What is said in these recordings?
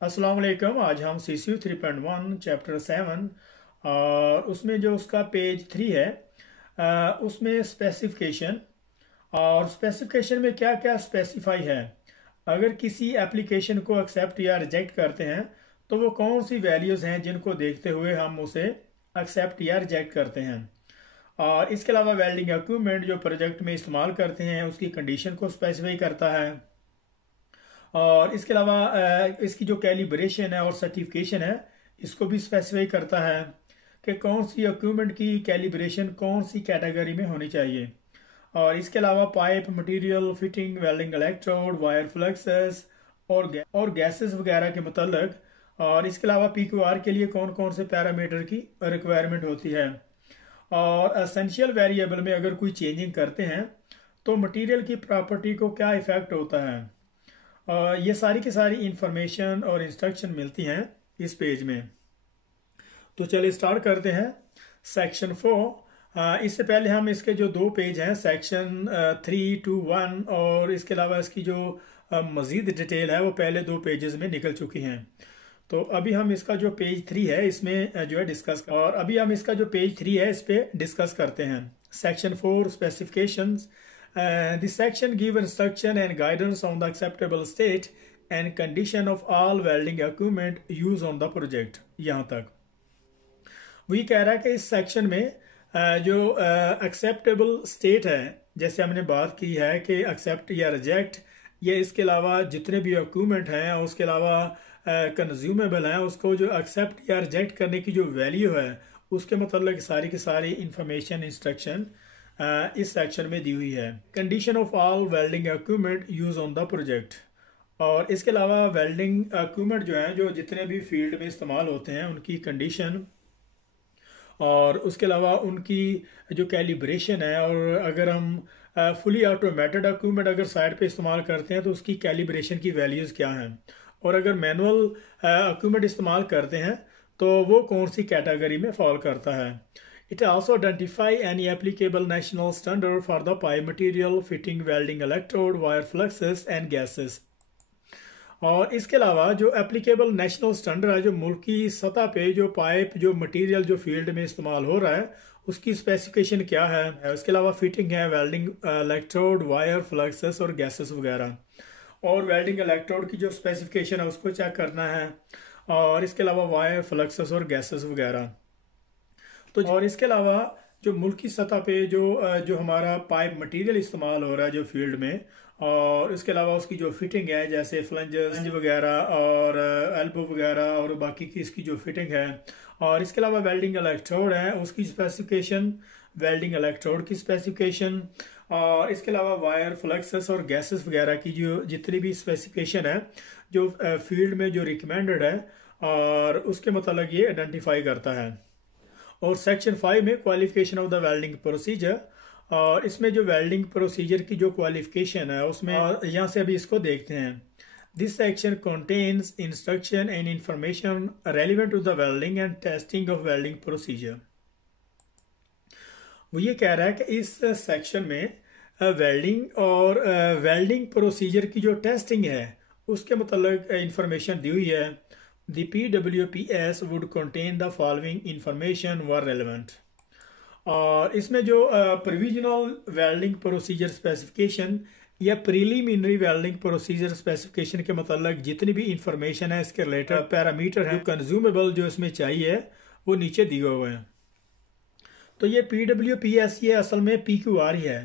अस्सलाम वालेकुम। आज हम CCU 3.1 चैप्टर 7 और उसमें जो उसका पेज 3 है उसमें स्पेसिफिकेशन और स्पेसिफिकेशन में क्या क्या स्पेसिफाई है। अगर किसी एप्लीकेशन को एक्सेप्ट या रिजेक्ट करते हैं तो वो कौन सी वैल्यूज़ हैं जिनको देखते हुए हम उसे एक्सेप्ट या रिजेक्ट करते हैं। और इसके अलावा वेल्डिंग इक्विपमेंट जो प्रोजेक्ट में इस्तेमाल करते हैं उसकी कंडीशन को स्पेसिफाई करता है। और इसके अलावा इसकी जो कैलिब्रेशन है और सर्टिफिकेशन है इसको भी स्पेसिफाई करता है कि कौन सी इक्विपमेंट की कैलिब्रेशन कौन सी कैटेगरी में होनी चाहिए। और इसके अलावा pipe material fitting welding electrode wire fluxes और गैसेस वगैरह के मतलब। और इसके अलावा PQR के लिए कौन कौन से पैरामीटर की रिक्वायरमेंट होती है। और एसेंशियल वेरिएबल में अगर कोई चेंजिंग करते हैं तो मटेरियल की प्रॉपर्टी को क्या इफेक्ट होता है। ये सारी की सारी इंफॉर्मेशन और इंस्ट्रक्शन मिलती हैं इस पेज में। तो चलिए स्टार्ट करते हैं सेक्शन 4। इससे पहले हम इसके जो दो पेज हैं सेक्शन 3 to 1 और इसके अलावा इसकी जो मज़ीद डिटेल है वो पहले दो पेजेस में निकल चुकी हैं। तो अभी हम इसका जो पेज 3 है इसमें जो है डिस्कस और अभी हम इसका जो पेज 3 है इस पे डिस्कस करते हैं। Section 4 specifications. This section give instruction and guidance on the acceptable state and condition of all welding equipment used on the project। यहाँ तक वही कह रहा है कि इस सेक्शन में जो एक्सेप्टेबल स्टेट है जैसे हमने बात की है कि एक्सेप्ट या रिजेक्ट या इसके अलावा जितने भी इक्विपमेंट हैं और उसके अलावा कंज्यूमेबल हैं उसको जो एक्सेप्ट या रिजेक्ट करने की जो वैल्यू है उसके मतलब सारी की सारी इंफॉर्मेशन इंस्ट्रक्शन इस सेक्शन में दी हुई है। Condition of all welding equipment use on the project. और इसके अलावा वेल्डिंग इक्विपमेंट जो हैं जो जितने भी फील्ड में इस्तेमाल होते हैं उनकी कंडीशन और उसके अलावा उनकी जो कैलिब्रेशन है। और अगर हम फुली ऑटोमेटेड इक्विपमेंट अगर साइड पे इस्तेमाल करते हैं तो उसकी कैलिब्रेशन की वैल्यूज़ क्या हैं। और अगर मैनुअल इक्विपमेंट इस्तेमाल करते हैं तो वो कौन सी कैटेगरी में फॉल करता है। It also identify any applicable national standard for the pipe material, fitting, welding, electrode, wire fluxes and gases। और इसके अलावा जो एप्लीकेबल नेशनल स्टैंडर्ड है जो मुल्क की सतह पे जो पाइप जो मटेरियल जो फील्ड में इस्तेमाल हो रहा है उसकी स्पेसिफिकेशन क्या है। इसके अलावा फिटिंग है वेल्डिंग इलेक्ट्रोड वायर फ्लक्सेस और गैसेस वगैरह। और वेल्डिंग इलेक्ट्रोड की जो स्पेसिफिकेशन है उसको चेक करना है। और इसके अलावा वायर फ्लक्सेस और गैसेस वगैरह। तो और इसके अलावा जो मुल्क की सतह पे जो हमारा पाइप मटेरियल इस्तेमाल हो रहा है जो फील्ड में और इसके अलावा उसकी जो फिटिंग है जैसे फ्लंज वगैरह और एल्बो वगैरह और बाकी की इसकी जो फिटिंग है। और इसके अलावा वेल्डिंग इलेक्ट्रोड है उसकी स्पेसिफिकेशन वेल्डिंग इलेक्ट्रोड की स्पेसिफिकेशन। और इसके अलावा वायर फ्लक्सेस और गैसेस वगैरह की जो जितनी भी स्पेसिफिकेशन है जो फील्ड में जो रिकमेंडेड है और उसके मतलब ये आइडेंटिफाई करता है। और सेक्शन 5 में qualification of the welding procedure. और इसमें जो वेल्डिंग प्रोसीजर की जो क्वालिफिकेशन है उसमें यहाँ से अभी इसको देखते हैं। This section contains instruction and information relevant to the welding and testing of welding procedure. वो ये कह रहा है कि इस सेक्शन में वेल्डिंग और वेल्डिंग प्रोसीजर की जो टेस्टिंग है उसके मतलब इंफॉर्मेशन दी हुई है। The PWPS would contain the following information were relevant। और इसमें जो प्रोविजनल वेल्डिंग प्रोसीजर स्पेसिफिकेशन या प्रीलिमिनरी वेल्डिंग प्रोसीजर स्पेसिफिकेशन के मतलब जितनी भी इंफॉर्मेशन है इसके रिलेटेड पैरामीटर है कंज्यूमेबल जो इसमें चाहिए वो नीचे दिए हुए हैं। तो ये PWPS ये असल में PQR ही है।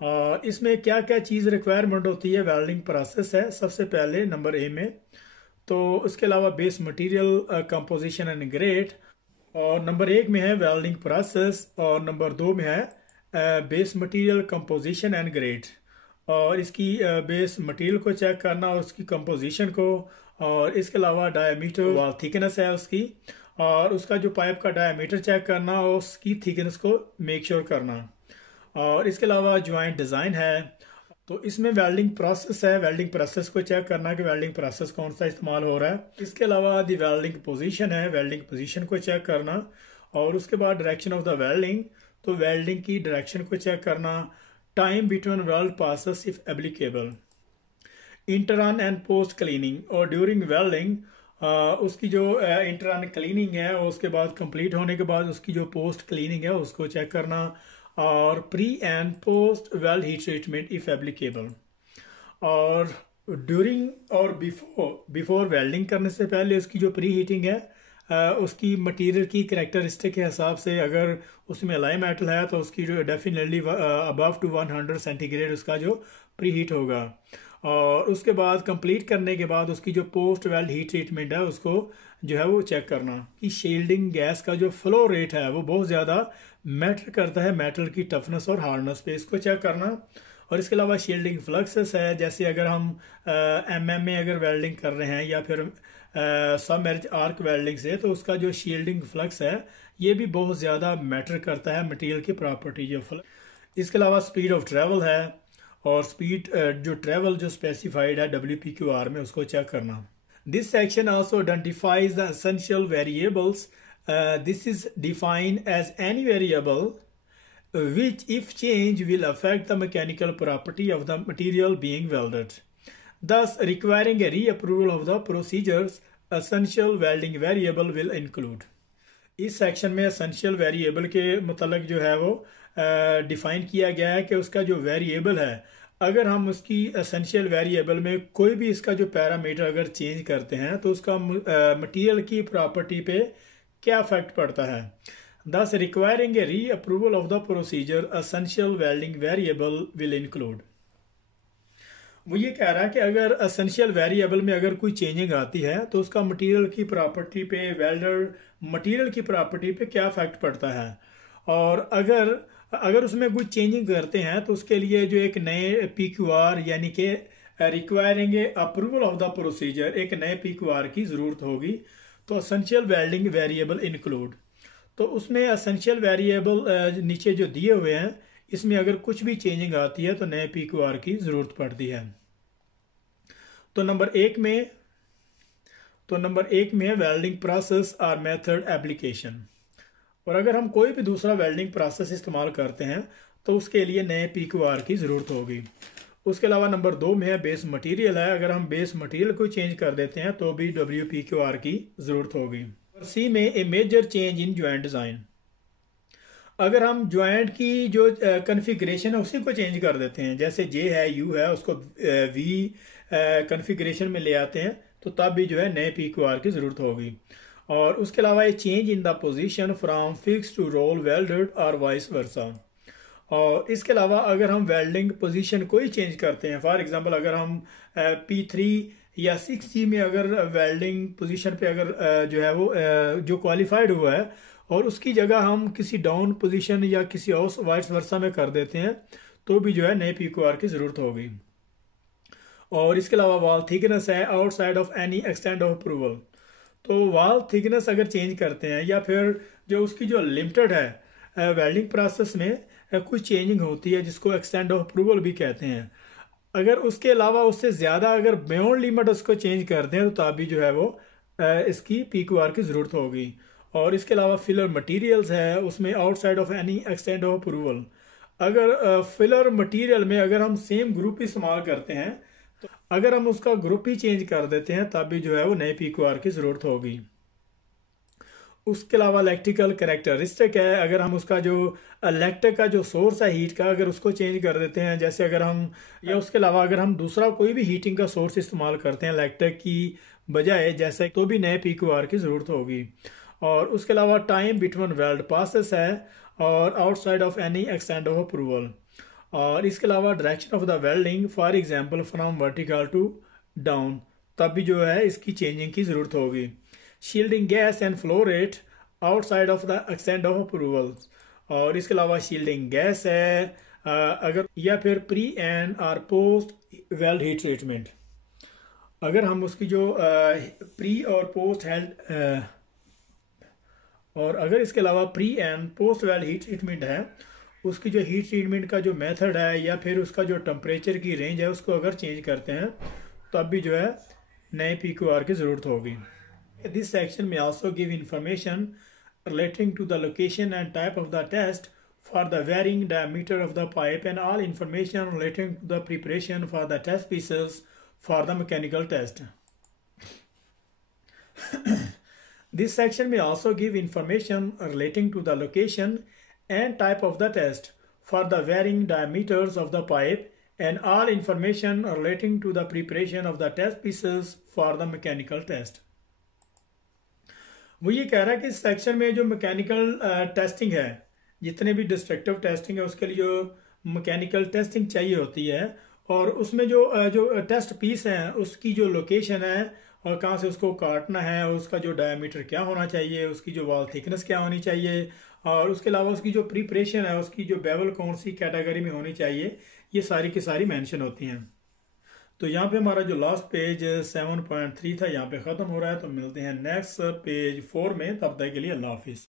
और इसमें क्या क्या चीज़ रिक्वायरमेंट होती है वेल्डिंग प्रोसेस है सबसे पहले नंबर ए में। तो उसके अलावा base material composition and grade. और नंबर 1 में है वेल्डिंग प्रोसेस और नंबर 2 में है base material composition and grade. और इसकी बेस मटेरियल को चेक करना और उसकी कंपोजिशन को। और इसके अलावा डायमीटर वॉल थिकनेस है उसकी और उसका जो पाइप का डायमीटर चेक करना और उसकी थिकनेस को मेक श्योर करना। और इसके अलावा ज्वाइंट डिज़ाइन है। तो इसमें वेल्डिंग प्रोसेस है वेल्डिंग प्रोसेस को चेक करना कि वेल्डिंग प्रोसेस कौन सा इस्तेमाल हो रहा है। इसके अलावा दी वेल्डिंग पोजीशन है वेल्डिंग पोजीशन को चेक करना। और उसके बाद डायरेक्शन ऑफ द वेल्डिंग तो वेल्डिंग की डायरेक्शन को चेक करना। Time between weld passes if applicable. Inter on and post cleaning और ड्यूरिंग वेल्डिंग उसकी जो इंटर क्लीनिंग है उसके बाद कंप्लीट होने के बाद उसकी जो पोस्ट क्लीनिंग है उसको चेक करना, और pre and post well heat treatment if applicable. और ड्यूरिंग और बिफोर वेल्डिंग करने से पहले उसकी जो प्री हीटिंग है उसकी मटेरियल की करैक्टरिस्टिक के हिसाब से, अगर उसमें अलाई मेटल है तो उसकी जो डेफिनेटली अबव टू 100 सेंटीग्रेड उसका जो प्री हीट होगा। और उसके बाद कंप्लीट करने के बाद उसकी जो पोस्ट वेल्ड हीट ट्रीटमेंट है उसको जो है वो चेक करना कि शील्डिंग गैस का जो फ्लो रेट है वो बहुत ज़्यादा मैटर करता है मेटल की टफनेस और हार्डनेस पे, इसको चेक करना। और इसके अलावा शील्डिंग फ्लक्सेस है, जैसे अगर हम एमएम में अगर वेल्डिंग कर रहे हैं या फिर सबमर्ज आर्क वेल्डिंग से, तो उसका जो शील्डिंग फ्लक्स है ये भी बहुत ज़्यादा मैटर करता है मटेरियल की प्रॉपर्टी जो फ्लक्स। इसके अलावा स्पीड ऑफ ट्रैवल है, और स्पीड जो ट्रैवल जो स्पेसिफाइड है WPQR में उसको चेक करना। This section also identifies the essential variables. This is defined as any variable which if change will affect the mechanical property of the material being welded, thus requiring a reapproval of the procedures essential welding variable will include। इस section में essential variable के मतलब जो है वो define किया गया है कि उसका जो वेरिएबल है, अगर हम उसकी एसेंशियल वेरिएबल में कोई भी इसका जो पैरामीटर अगर चेंज करते हैं तो उसका मटेरियल की प्रॉपर्टी पे क्या इफेक्ट पड़ता है। Thus requiring a reapproval of the procedure essential welding variable will include। वो ये कह रहा है कि अगर एसेंशियल वेरिएबल में अगर कोई चेंजिंग आती है तो उसका मटेरियल की प्रॉपर्टी पे, वेल्डर मटेरियल की प्रॉपर्टी पे क्या इफेक्ट पड़ता है। और अगर उसमें कोई चेंजिंग करते हैं तो उसके लिए जो एक नए PQR यानी कि requiring approval of the procedure, एक नए PQR की ज़रूरत होगी। तो एसेंशियल वेल्डिंग वेरिएबल इंक्लूड, तो उसमें एसेंशियल वेरिएबल नीचे जो दिए हुए हैं इसमें अगर कुछ भी चेंजिंग आती है तो नए PQR की ज़रूरत पड़ती है। तो नंबर एक में वेल्डिंग प्रोसेस और मेथड एप्लीकेशन। और अगर हम कोई भी दूसरा वेल्डिंग प्रोसेस इस्तेमाल करते हैं तो उसके लिए नए PQR की ज़रूरत होगी। उसके अलावा नंबर 2 में है बेस मटेरियल है, अगर हम बेस मटेरियल को चेंज कर देते हैं तो भी WPQR की ज़रूरत होगी। सी में a major change in joint design, अगर हम ज्वाइंट की जो कन्फिग्रेशन है उसी को चेंज कर देते हैं, जैसे J है U है उसको V कन्फिग्रेशन में ले आते हैं तो तब भी जो है नए PQR की ज़रूरत होगी। और उसके अलावा ये change in the position from fix to roll welded और वाइस वर्सा। और इसके अलावा अगर हम वेल्डिंग पोजीशन कोई चेंज करते हैं, फॉर एग्जांपल अगर हम P3 या 6G में अगर वेल्डिंग पोजीशन पे अगर जो है वो जो क्वालिफाइड हुआ है और उसकी जगह हम किसी डाउन पोजीशन या किसी और वाइस वर्सा में कर देते हैं तो भी जो है नए PQR की ज़रूरत होगी। और इसके अलावा वॉल थिकनेस है outside of any extent of approval, तो वॉल थिकनेस अगर चेंज करते हैं या फिर जो उसकी जो लिमिटेड है वेल्डिंग प्रोसेस में कुछ चेंजिंग होती है जिसको एक्सटेंड ऑफ अप्रूवल भी कहते हैं, अगर उसके अलावा उससे ज़्यादा अगर बियॉन्ड लिमिट उसको चेंज करते हैं तो तभी जो है वो इसकी PQR की ज़रूरत होगी। और इसके अलावा फिलर मटेरियल्स है, उसमें outside of any extent of approval, अगर फिलर मटेरियल में अगर हम सेम ग्रुप इस्तेमाल करते हैं तो अगर हम उसका ग्रुप ही चेंज कर देते हैं तब भी जो है वो नए PQR की ज़रूरत होगी। उसके अलावा इलेक्ट्रिकल कैरेक्टरिस्टिक है, अगर हम उसका जो इलेक्ट्रिक का जो सोर्स है हीट का अगर उसको चेंज कर देते हैं, जैसे अगर हम या उसके अलावा अगर हम दूसरा कोई भी हीटिंग का सोर्स इस्तेमाल करते हैं इलेक्ट्रिक की बजाय जैसे, तो भी नए PQR की ज़रूरत होगी। और उसके अलावा टाइम बिटवीन वेल्ड पासेस है और outside of any extent of approval. और इसके अलावा direction of the welding, for example from vertical to down, तब भी जो है इसकी चेंजिंग की ज़रूरत होगी। Shielding gas and flow rate outside of the extent of approvals, और इसके अलावा शील्डिंग गैस है अगर या फिर प्री एंड और पोस्ट वेल्ड हीट ट्रीटमेंट, अगर हम उसकी जो प्री और पोस्ट हेल्ड और अगर इसके अलावा pre and post weld heat treatment है, उसकी जो हीट ट्रीटमेंट का जो मेथड है या फिर उसका जो टेम्परेचर की रेंज है उसको अगर चेंज करते हैं तब भी जो है नए PQR की ज़रूरत होगी। दिस सेक्शन में also give information relating to the location and type of the test for the varying diameter of the pipe and all information relating to the preparation for the test pieces for the mechanical test। This section may also give information relating to the location and type of the test for the varying diameters of the pipe and all information relating to the preparation of the test pieces for the mechanical test. वो ये कह रहा है कि इस section में जो mechanical testing है, जितने भी डिस्ट्रक्टिव टेस्टिंग है उसके लिए जो मैकेनिकल टेस्टिंग चाहिए होती है, और उसमें जो टेस्ट पीस है उसकी जो लोकेशन है और कहाँ से उसको काटना है, उसका जो डायमीटर क्या होना चाहिए, उसकी जो वॉल थिकनेस क्या होनी चाहिए, और उसके अलावा उसकी जो प्रिपरेशन है, उसकी जो बेवल कौन सी कैटेगरी में होनी चाहिए, ये सारी की सारी मेंशन होती हैं। तो यहाँ पे हमारा जो लास्ट पेज 7.3 था यहाँ पे ख़त्म हो रहा है। तो मिलते हैं नेक्स्ट पेज 4 में, तब तक के लिए अल्लाह हाफिज़।